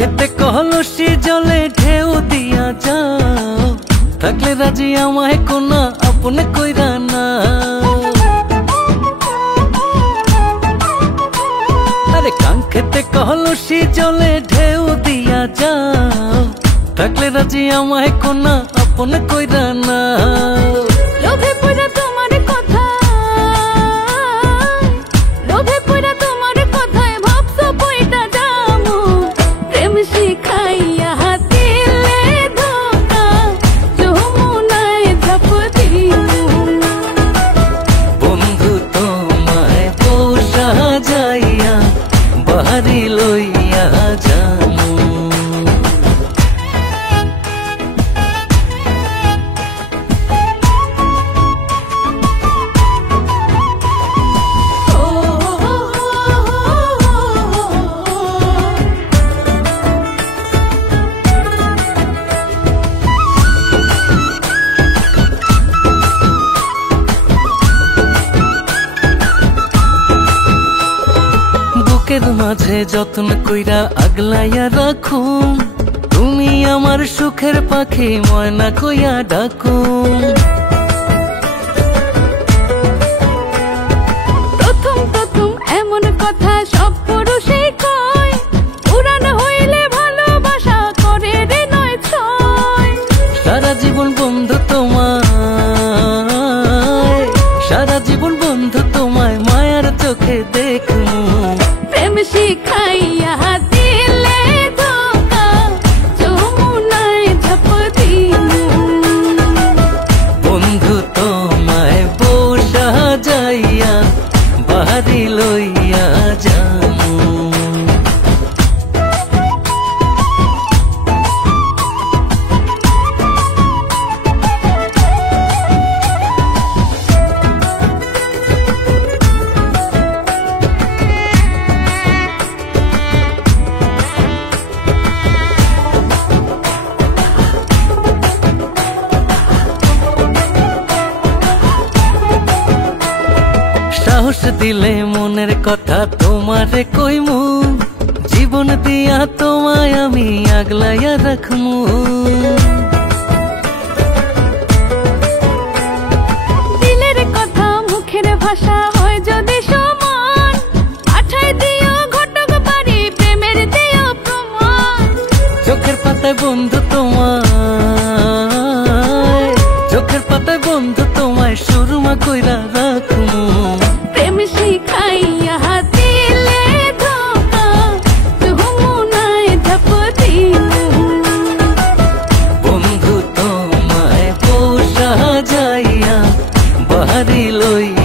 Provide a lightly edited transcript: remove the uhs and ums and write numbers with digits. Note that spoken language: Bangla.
কাঙ্ক্ষেতে কলসি জলে ঢেউ দিয়া যাও, থাকলে রাজি আমায় কোনা আপনে কইরা না। আরে কাঙ্ক্ষেতে কলসি জলে ঢেউ দিয়া যাও, থাকলে রাজি আমায় কোনা আপনে কইরা না। লোভে পড়া তোমার কথা, লোভে পড়া তোমার কথায় ভাবছো পয়টা যামু, প্রেম শিখাইয়া দিলে ধোকা, যমুনায় ঝাঁপ দিমু। বন্ধু তোমায় পোষা যাইয়া বাহারি লইয়া যামু। বুকের মাঝে যত্ন কইরা আগলাইয়া রাখুম, তুমি আমার সুখের পাখি ময়না কইয়া ডাকুম। প্রথম প্রথম এমন কথা সব পুরুষই কয়, পুরান হইলে ভালোবাসা করে রে নয় ছয়। সারা জীবন বন্ধু তোমায়, সারা জীবন বন্ধু তোমায় মায়ার চোখে দেখমু। প্রেম শিখাইয়া দিলে ধোকা, যমুনায় ঝাঁপ দিমু। বন্ধু তোমায় পোষা যাইয়া বাহারি লইয়া যামু। সাহস দিলে মনের কথা তোমারে কইমু, জীবন দিয়া তোমায় আমি আগলাইয়া রাখমু। দিলের কথা মুখের ভাষা হয় যদি সমান, পাঠাই দিও ঘটক বাড়ি প্রেমের দিও প্রমাণ। চোখের পাতায় বন্ধু তোমায়, চোখের পাতায় বন্ধু তোমায় সুরমা কইরা রাখমু। প্রেম শিখাইয়া দিলে ধোকা, যমুনায় ঝাঁপ দিমু। বন্ধু তোমায় পোষা যাইয়া বাহারি লইয়া